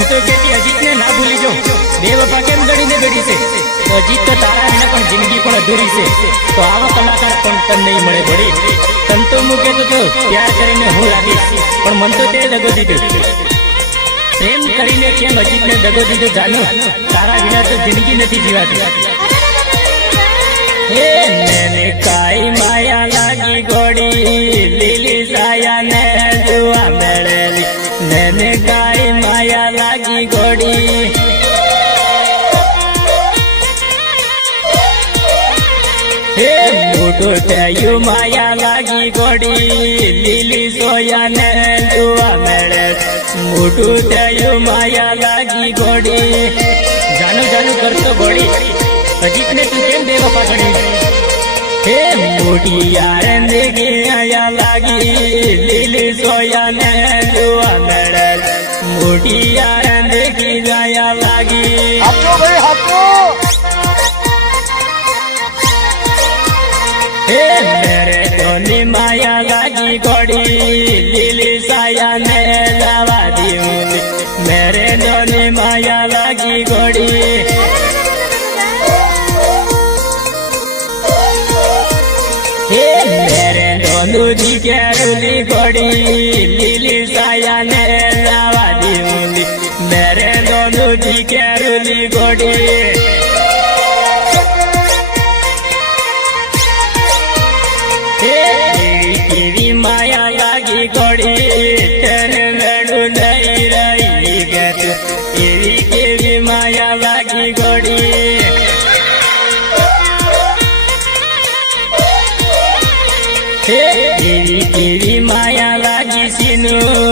તું તો કેતી અજીત ને ના ભૂલી જો બેવફા કેમ ગણીને બેઠી છે તો અજીત તો તારા વિના પણ જિંદગી પણ અધૂરી છે તો આવો કલાકાર પણ તને નહીં મળે બળી તન તો હું કહેતો તો પ્યાર કરીને હું લાગીશ પણ મન તો તે દગો દીધો પ્રેમ કરીને કેમ અજીતને દગો દીધો જાનો તારા વિના તો જિંદગી નથી જીવાતી હે મેને કાઈ માયા લાગી ગોડી લીલી સાયા ને જોવા મળેલી મેને કાઈ માયા લાગી ગોડી હે મોટું થયું માયા લાગી ગોડી લીલી સોયા ને જોવા મળે મોટું થયું માયા લાગી ગોડી જાનું જાનું કરતો ગોડી અજીત ને તું કેમ બેવફા ગણી હે મોટી યાર દેખી આયા લાગી લીલી સોયા ને જોવા મળે મોટી યાર દેખી આયા લાગી આપજો ભાઈ આપજો હે મેરે ધોની માયા લાગી ગોડી લીલી સાયા ને જવા દઉં મેરે ધોની માયા લાગી ગોડી હે મેરે ધોનું જી કેરુલી ગોડી લીલી સાયા ને જવા દઉં મેરે ધોનું જી કેરુલી ગોડી કેવી માયા લાગી ગોડી તને મેળું નહીં રહી ગત એવી કેવી માયા લાગી ગોડી એવી કેવી માયા લાગી સીનું